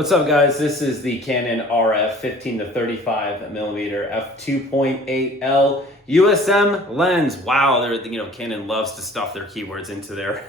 What's up, guys? This is the Canon RF15-35mm F2.8 L USM Lens. Wow, Canon loves to stuff their keywords into their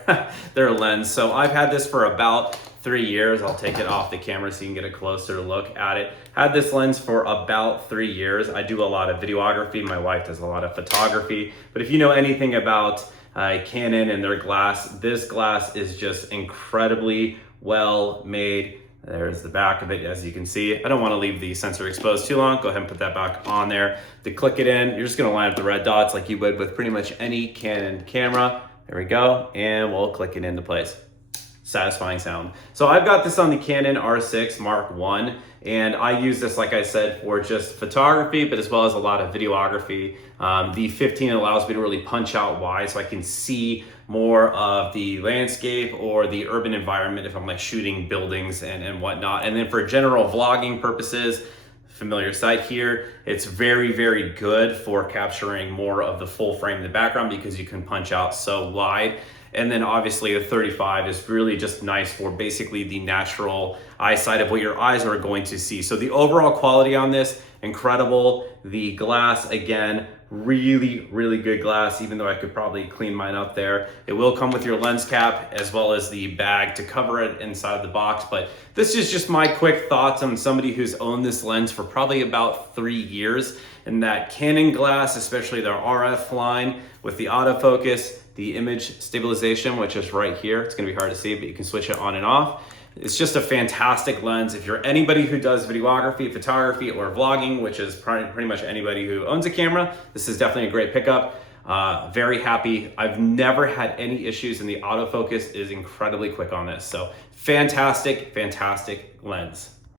their lens. So I've had this for about 3 years. I'll take it off the camera so you can get a closer look at it. Had this lens for about 3 years. I do a lot of videography. My wife does a lot of photography. But if you know anything about Canon and their glass, this glass is just incredibly well made. There's the back of it, as you can see. I don't want to leave the sensor exposed too long. Go ahead and put that back on there. To click it in, you're just going to line up the red dots like you would with pretty much any Canon camera. There we go, and we'll click it into place. Satisfying sound. So I've got this on the Canon R6 Mark I, and I use this, like I said, for just photography, but as well as a lot of videography. The 15 allows me to really punch out wide so I can see more of the landscape or the urban environment if I'm like shooting buildings and whatnot. And then for general vlogging purposes, familiar sight here, it's very, very good for capturing more of the full frame in the background because you can punch out so wide. And then obviously the 35 is really just nice for basically the natural eyesight of what your eyes are going to see. So the overall quality on this, incredible. The glass, again, really, really good glass, even though I could probably clean mine up there. It will come with your lens cap as well as the bag to cover it inside of the box. But this is just my quick thoughts on somebody who's owned this lens for probably about 3 years. And that Canon glass, especially their RF line with the autofocus, the image stabilization, which is right here. It's gonna be hard to see, but you can switch it on and off. It's just a fantastic lens. If you're anybody who does videography, photography, or vlogging, which is pretty much anybody who owns a camera, this is definitely a great pickup. Very happy. I've never had any issues, and the autofocus is incredibly quick on this. So fantastic, fantastic lens.